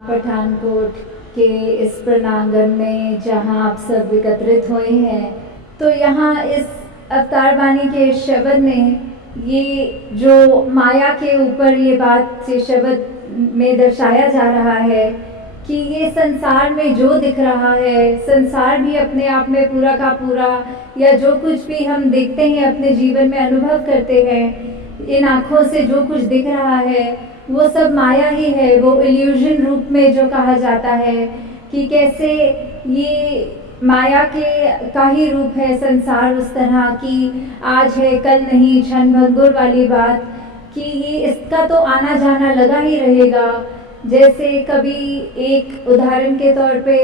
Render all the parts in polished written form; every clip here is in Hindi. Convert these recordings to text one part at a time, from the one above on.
पठानकोट के इस प्रणांगण में जहां आप सब एकत्रित हुए हैं, तो यहाँ इस अवतार वाणी के शब्द में ये जो माया के ऊपर ये बात ये शब्द में दर्शाया जा रहा है कि ये संसार में जो दिख रहा है, संसार भी अपने आप में पूरा का पूरा या जो कुछ भी हम देखते हैं अपने जीवन में अनुभव करते हैं, इन आँखों से जो कुछ दिख रहा है वो सब माया ही है। वो इल्यूजन रूप में जो कहा जाता है कि कैसे ये माया के का ही रूप है संसार, उस तरह की आज है कल नहीं, क्षण भंगुर वाली बात कि ये इसका तो आना जाना लगा ही रहेगा। जैसे कभी एक उदाहरण के तौर पे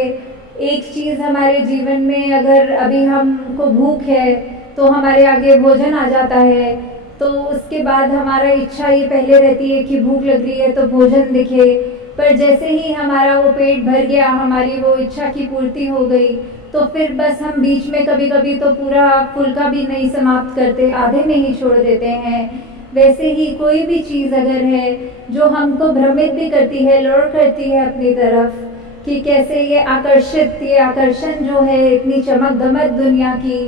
एक चीज़ हमारे जीवन में, अगर अभी हमको भूख है तो हमारे आगे भोजन आ जाता है, तो उसके बाद हमारा इच्छा ये पहले रहती है कि भूख लग रही है तो भोजन दिखे, पर जैसे ही हमारा वो पेट भर गया, हमारी वो इच्छा की पूर्ति हो गई, तो फिर बस हम बीच में कभी कभी तो पूरा फुल्का भी नहीं समाप्त करते, आधे में ही छोड़ देते हैं। वैसे ही कोई भी चीज़ अगर है जो हमको भ्रमित भी करती है, लौट करती है अपनी तरफ, कि कैसे ये आकर्षण जो है इतनी चमक दमक दुनिया की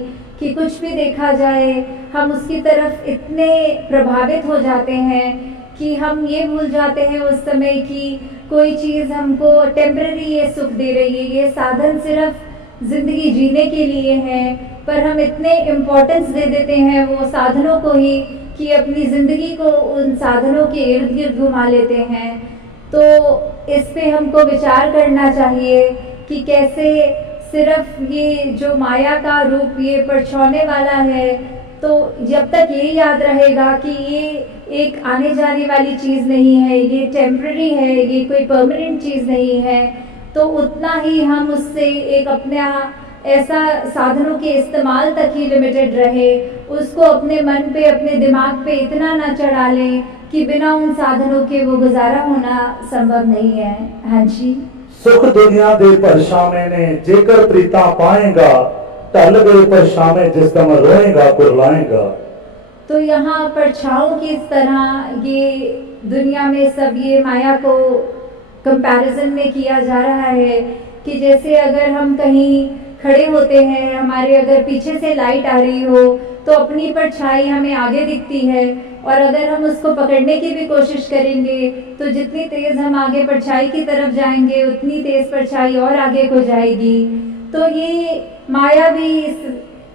कि कुछ भी देखा जाए हम उसकी तरफ इतने प्रभावित हो जाते हैं कि हम ये भूल जाते हैं उस समय कि कोई चीज़ हमको टेम्पररी ये सुख दे रही है, ये साधन सिर्फ ज़िंदगी जीने के लिए है, पर हम इतने इम्पोर्टेंस दे देते हैं वो साधनों को ही कि अपनी ज़िंदगी को उन साधनों के इर्द गिर्द घुमा लेते हैं। तो इस पे हमको विचार करना चाहिए कि कैसे सिर्फ ये जो माया का रूप ये परछाने वाला है, तो जब तक ये याद रहेगा कि ये एक आने जाने वाली चीज़ नहीं है, ये टेम्पररी है, ये कोई परमानेंट चीज़ नहीं है, तो उतना ही हम उससे एक अपना ऐसा साधनों के इस्तेमाल तक ही लिमिटेड रहे, उसको अपने मन पे अपने दिमाग पे इतना ना चढ़ा लें कि बिना उन साधनों के वो गुजारा होना संभव नहीं है। हाँ जी। सुख दुनिया दे परछावे ने जेकर प्रीता पाएगा, टल गए परछावे जिस दम रोएगा कुरलाएगा। तो यहाँ परछाओं की इस तरह ये दुनिया में सब ये माया को कंपैरिजन में किया जा रहा है कि जैसे अगर हम कहीं खड़े होते हैं, हमारे अगर पीछे से लाइट आ रही हो तो अपनी परछाई हमें आगे दिखती है, और अगर हम उसको पकड़ने की भी कोशिश करेंगे तो जितनी तेज़ हम आगे परछाई की तरफ जाएंगे उतनी तेज़ परछाई और आगे को जाएगी। तो ये माया भी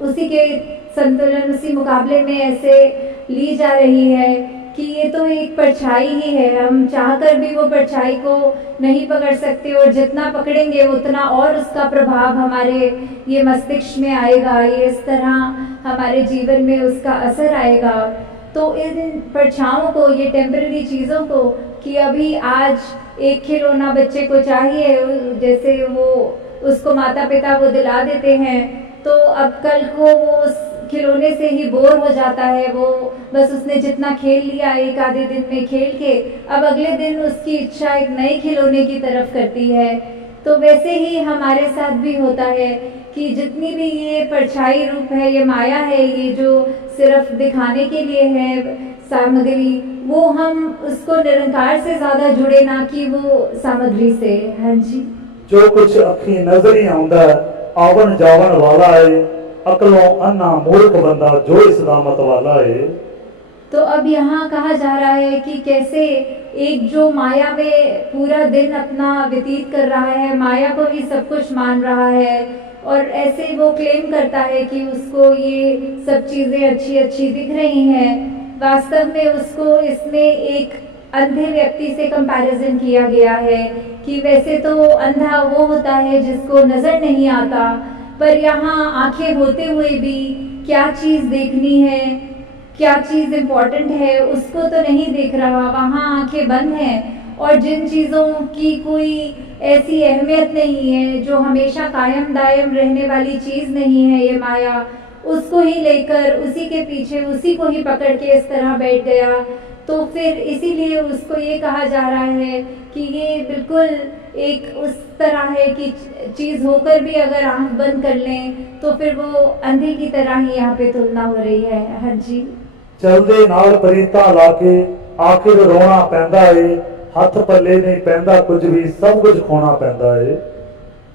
उसी के संतुलन, उसी मुकाबले में ऐसे ली जा रही है कि ये तो एक परछाई ही है, हम चाहकर भी वो परछाई को नहीं पकड़ सकते, और जितना पकड़ेंगे उतना और उसका प्रभाव हमारे ये मस्तिष्क में आएगा, ये इस तरह हमारे जीवन में उसका असर आएगा। तो इन परछाओं को, ये टेम्पररी चीज़ों को, कि अभी आज एक खिलौना बच्चे को चाहिए, जैसे वो उसको माता पिता वो दिला देते हैं, तो अब कल को वो उस खिलौने से ही बोर हो जाता है, वो बस उसने जितना खेल लिया एक आधे दिन में खेल के, अब अगले दिन उसकी इच्छा एक नए खिलौने की तरफ करती है। तो वैसे ही हमारे साथ भी होता है कि जितनी भी ये परछाई रूप है, ये माया है, ये जो सिर्फ दिखाने के लिए है सामग्री, वो हम उसको निरंकार से ज़्यादा जुड़े ना कि वो सामग्री से। हाँ जी। जो कुछ अखी नजरी आउंदा आवन जावन वाला है, अकलों अन्ना मूर्ख बंदा जो इस दामत वाला है। तो अब यहाँ कहा जा रहा है कि कैसे एक जो माया में पूरा दिन अपना व्यतीत कर रहा है, माया को ही सब कुछ मान रहा है, और ऐसे वो क्लेम करता है कि उसको ये सब चीज़ें अच्छी अच्छी दिख रही हैं, वास्तव में उसको इसमें एक अंधे व्यक्ति से कंपैरिजन किया गया है कि वैसे तो अंधा वो होता है जिसको नज़र नहीं आता, पर यहाँ आंखें होते हुए भी क्या चीज़ देखनी है, क्या चीज़ इम्पोर्टेंट है, उसको तो नहीं देख रहा, वहाँ आंखें बंद हैं, और जिन चीज़ों की कोई ऐसी अहमियत नहीं है, जो हमेशा कायम दायम रहने वाली चीज़ नहीं है ये माया, उसको ही लेकर उसी के पीछे उसी को ही पकड़ के इस तरह बैठ गया। तो फिर इसीलिए उसको ये कहा जा रहा है कि ये बिल्कुल एक उस तरह है कि चीज़ होकर भी अगर आंख बंद कर लें तो फिर वो अंधे की तरह ही यहाँ पे तुलना हो रही है। हाँ जी। चलदे नाल परीता लाके आखिर रोना पैंदा है, हथ पल्ले नहीं पैंदा कुछ भी, सब कुछ खोना पैंदा है।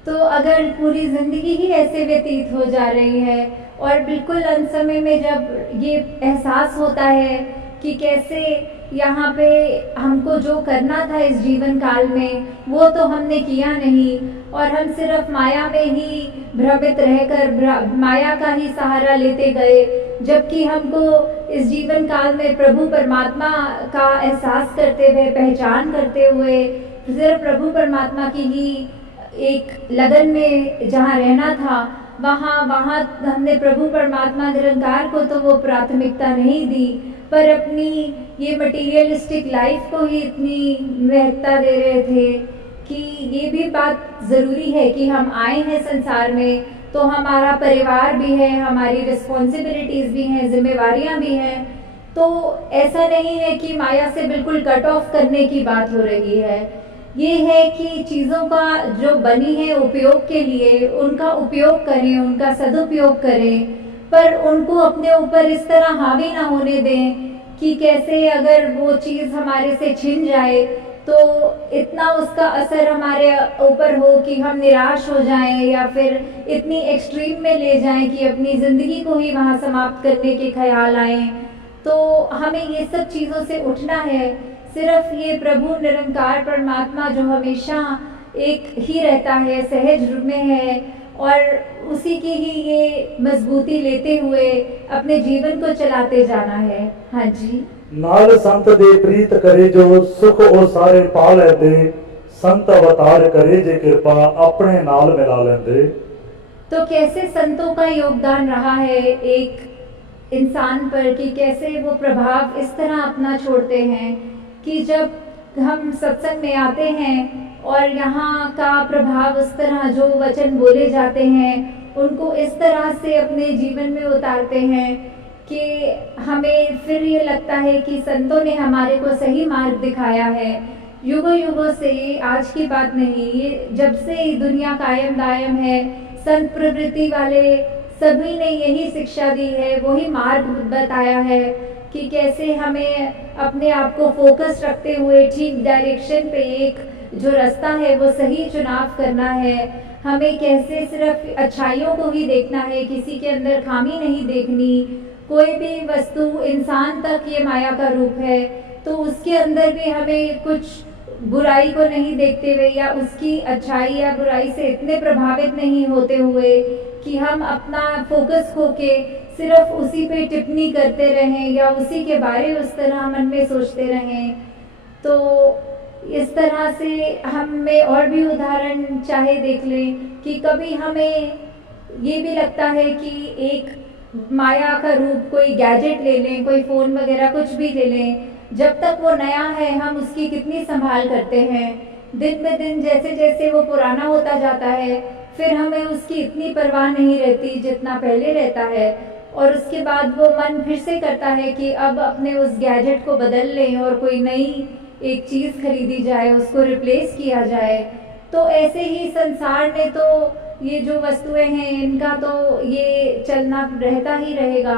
तो अगर पूरी जिंदगी ही ऐसे व्यतीत हो जा रही है और बिल्कुल अंत समय में जब ये एहसास होता है कि कैसे यहाँ पे हमको जो करना था इस जीवन काल में वो तो हमने किया नहीं और हम सिर्फ माया में ही भ्रमित रहकर माया का ही सहारा लेते गए, जबकि हमको इस जीवन काल में प्रभु परमात्मा का एहसास करते हुए, पहचान करते हुए सिर्फ प्रभु परमात्मा की ही एक लगन में जहाँ रहना था, वहाँ हमने प्रभु परमात्मा निरंकार को तो वो प्राथमिकता नहीं दी, पर अपनी ये मटेरियलिस्टिक लाइफ को ही इतनी महत्ता दे रहे थे कि ये भी बात ज़रूरी है कि हम आए हैं संसार में तो हमारा परिवार भी है, हमारी रिस्पॉन्सिबिलिटीज़ भी हैं, जिम्मेवारियाँ भी हैं। तो ऐसा नहीं है कि माया से बिल्कुल कट ऑफ करने की बात हो रही है। ये है कि चीज़ों का जो बनी है उपयोग के लिए उनका उपयोग करें, उनका सदुपयोग करें, पर उनको अपने ऊपर इस तरह हावी ना होने दें कि कैसे अगर वो चीज़ हमारे से छिन जाए तो इतना उसका असर हमारे ऊपर हो कि हम निराश हो जाएं या फिर इतनी एक्सट्रीम में ले जाएं कि अपनी ज़िंदगी को ही वहाँ समाप्त करने के ख्याल आएं। तो हमें ये सब चीज़ों से उठना है। सिर्फ ये प्रभु निरंकार परमात्मा जो हमेशा एक ही रहता है, सहज रूप में है और उसी की ही ये मजबूती लेते हुए अपने जीवन को चलाते जाना है। हाँ जी। नाल संत दे प्रीत करे जो सुख ओ सारे पा लेंदे, संत अवतार करे जे कृपा अपने नाल मिला लेंदे। तो कैसे संतों का योगदान रहा है एक इंसान पर कि कैसे वो प्रभाव इस तरह अपना छोड़ते हैं कि जब हम सत्संग में आते हैं और यहाँ का प्रभाव उस तरह जो वचन बोले जाते हैं उनको इस तरह से अपने जीवन में उतारते हैं कि हमें फिर ये लगता है कि संतों ने हमारे को सही मार्ग दिखाया है। युगों युगों से, आज की बात नहीं, ये जब से दुनिया कायम दायम है, संत प्रवृत्ति वाले सभी ने यही शिक्षा दी है, वही मार्ग बताया है कि कैसे हमें अपने आप को फोकस रखते हुए ठीक डायरेक्शन पे एक जो रास्ता है वो सही चुनाव करना है। हमें कैसे सिर्फ अच्छाइयों को ही देखना है, किसी के अंदर खामी नहीं देखनी। कोई भी वस्तु, इंसान तक ये माया का रूप है तो उसके अंदर भी हमें कुछ बुराई को नहीं देखते हुए या उसकी अच्छाई या बुराई से इतने प्रभावित नहीं होते हुए कि हम अपना फोकस खो के सिर्फ उसी पे टिप्पणी करते रहें या उसी के बारे उस तरह मन में सोचते रहें। तो इस तरह से हमें और भी उदाहरण चाहे देख लें कि कभी हमें ये भी लगता है कि एक माया का रूप कोई गैजेट ले लें, कोई फ़ोन वगैरह कुछ भी ले लें, जब तक वो नया है हम उसकी कितनी संभाल करते हैं। दिन ब दिन जैसे जैसे वो पुराना होता जाता है फिर हमें उसकी इतनी परवाह नहीं रहती जितना पहले रहता है और उसके बाद वो मन फिर से करता है कि अब अपने उस गैजेट को बदल लें और कोई नई एक चीज़ खरीदी जाए, उसको रिप्लेस किया जाए। तो ऐसे ही संसार ने तो ये जो वस्तुएं हैं इनका तो ये चलना रहता ही रहेगा,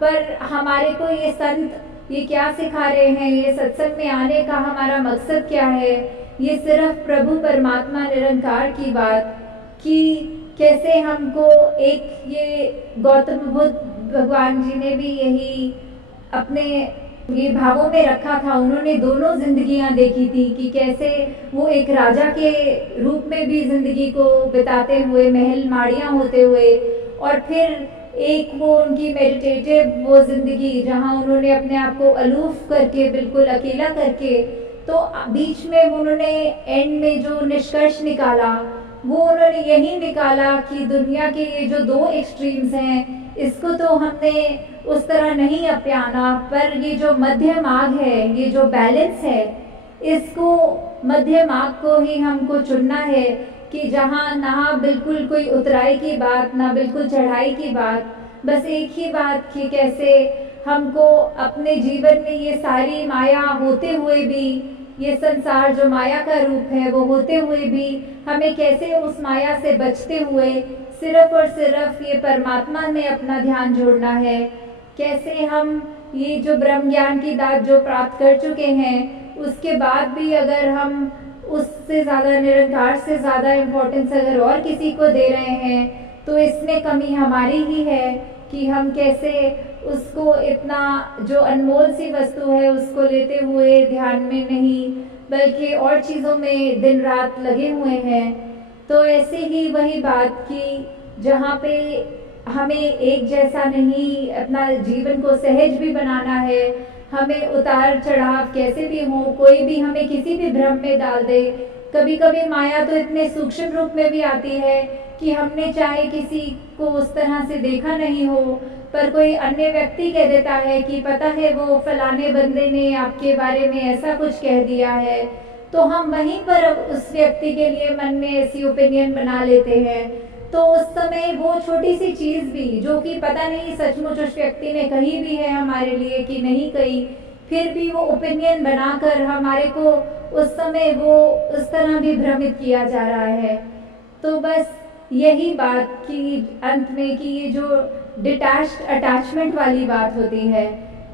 पर हमारे को ये संत ये क्या सिखा रहे हैं, ये सत्संग में आने का हमारा मकसद क्या है, ये सिर्फ प्रभु परमात्मा निरंकार की बात कि कैसे हमको एक ये गौतम बुद्ध भगवान जी ने भी यही अपने ये भावों में रखा था। उन्होंने दोनों जिंदगियां देखी थी कि कैसे वो एक राजा के रूप में भी जिंदगी को बिताते हुए, महल माड़ियाँ होते हुए, और फिर एक वो उनकी मेडिटेटिव वो जिंदगी जहाँ उन्होंने अपने आप को अलूफ करके बिल्कुल अकेला करके, तो बीच में उन्होंने एंड में जो निष्कर्ष निकाला वो उन्होंने यही निकाला कि दुनिया के ये जो दो एक्सट्रीम्स हैं इसको तो हमने उस तरह नहीं अपनाना, पर ये जो मध्य मार्ग है, ये जो बैलेंस है, इसको मध्य मार्ग को ही हमको चुनना है कि जहाँ ना बिल्कुल कोई उतराई की बात, ना बिल्कुल चढ़ाई की बात, बस एक ही बात कि कैसे हमको अपने जीवन में ये सारी माया होते हुए भी, ये संसार जो माया का रूप है वो होते हुए भी हमें कैसे उस माया से बचते हुए सिर्फ और सिर्फ ये परमात्मा में अपना ध्यान जोड़ना है। कैसे हम ये जो ब्रह्म ज्ञान की दात जो प्राप्त कर चुके हैं उसके बाद भी अगर हम उससे ज़्यादा निरंकार से ज़्यादा इम्पोर्टेंस अगर और किसी को दे रहे हैं तो इसमें कमी हमारी ही है कि हम कैसे उसको इतना जो अनमोल सी वस्तु है उसको लेते हुए ध्यान में नहीं बल्कि और चीज़ों में दिन रात लगे हुए हैं। तो ऐसे ही वही बात कि जहाँ पे हमें एक जैसा नहीं अपना जीवन को सहज भी बनाना है, हमें उतार चढ़ाव कैसे भी हो, कोई भी हमें किसी भी भ्रम में डाल दे। कभी कभी माया तो इतने सूक्ष्म रूप में भी आती है कि हमने चाहे किसी को उस तरह से देखा नहीं हो पर कोई अन्य व्यक्ति कह देता है कि पता है वो फलाने बंदे ने आपके बारे में ऐसा कुछ कह दिया है, तो हम वहीं पर उस व्यक्ति के लिए मन में ऐसी ओपिनियन बना लेते हैं। तो उस समय वो छोटी सी चीज़ भी जो कि पता नहीं सचमुच उस व्यक्ति ने कही भी है हमारे लिए कि नहीं कही, फिर भी वो ओपिनियन बनाकर हमारे को उस समय वो उस तरह भी भ्रमित किया जा रहा है। तो बस यही बात कि अंत में कि ये जो डिटैच्ड अटैचमेंट वाली बात होती है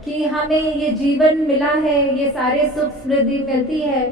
कि हमें ये जीवन मिला है, ये सारे सुख समृद्धि मिलती है,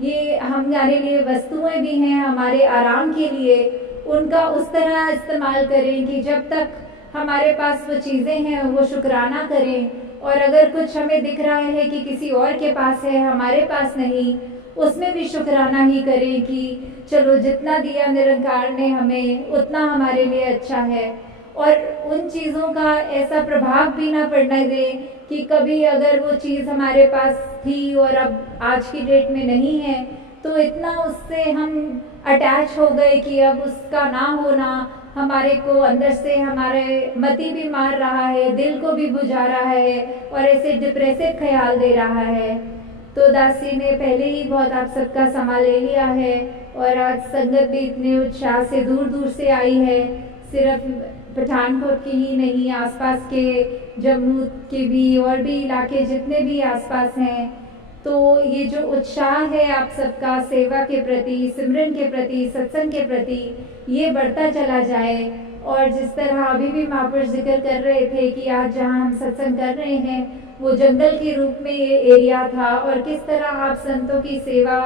ये हमारे लिए वस्तुएं भी हैं हमारे आराम के लिए, उनका उस तरह इस्तेमाल करें कि जब तक हमारे पास वो चीज़ें हैं वो शुक्राना करें, और अगर कुछ हमें दिख रहा है कि किसी और के पास है हमारे पास नहीं, उसमें भी शुक्राना ही करें कि चलो जितना दिया निरंकार ने हमें उतना हमारे लिए अच्छा है। और उन चीज़ों का ऐसा प्रभाव भी ना पड़ने दें कि कभी अगर वो चीज़ हमारे पास थी और अब आज की डेट में नहीं है तो इतना उससे हम अटैच हो गए कि अब उसका ना होना हमारे को अंदर से हमारे मति भी मार रहा है, दिल को भी बुझा रहा है और ऐसे डिप्रेसिव ख्याल दे रहा है। तो दासी ने पहले ही बहुत आप सबका समय ले लिया है और आज संगत भी इतने उत्साह से दूर दूर से आई है, सिर्फ पठानकोट की ही नहीं आसपास के जम्मू के भी और भी इलाके जितने भी आसपास हैं। तो ये जो उत्साह है आप सबका सेवा के प्रति, सिमरन के प्रति, सत्संग के प्रति, ये बढ़ता चला जाए। और जिस तरह अभी भी महापुरुष जिक्र कर रहे थे कि आज जहाँ हम सत्संग कर रहे हैं वो जंगल के रूप में ये एरिया था और किस तरह आप संतों की सेवा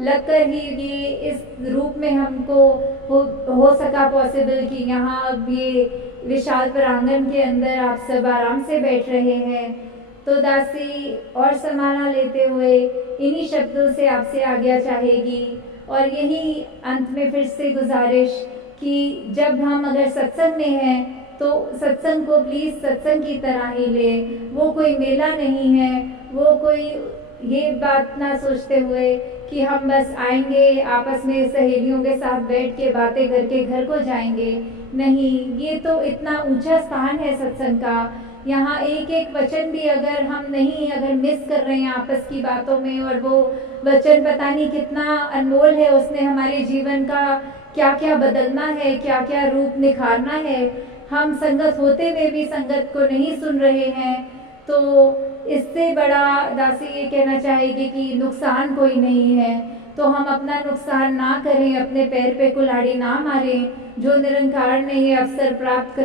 लगकर ही ये इस रूप में हमको हो सका पॉसिबल कि यहाँ अब ये विशाल प्रांगण के अंदर आप सब आराम से बैठ रहे हैं। तो दासी और समाना लेते हुए इन्हीं शब्दों से आपसे आज्ञा चाहेगी और यही अंत में फिर से गुजारिश कि जब हम अगर सत्संग में हैं तो सत्संग को प्लीज़ सत्संग की तरह ही ले, वो कोई मेला नहीं है, वो कोई ये बात ना सोचते हुए कि हम बस आएंगे आपस में सहेलियों के साथ बैठ के बातें करके घर को जाएंगे। नहीं, ये तो इतना ऊंचा स्थान है सत्संग का, यहाँ एक एक वचन भी अगर हम नहीं अगर मिस कर रहे हैं आपस की बातों में और वो वचन पता नहीं कितना अनमोल है, उसने हमारे जीवन का क्या क्या बदलना है, क्या क्या रूप निखारना है, हम संगत होते हुए भी संगत को नहीं सुन रहे हैं। तो इससे बड़ा दासी ये कहना चाहेगी कि नुकसान कोई नहीं है, तो हम अपना नुकसान ना करें, अपने पैर पे कुल्हाड़ी ना मारें। जो निरंकार ने ये अवसर प्राप्त कर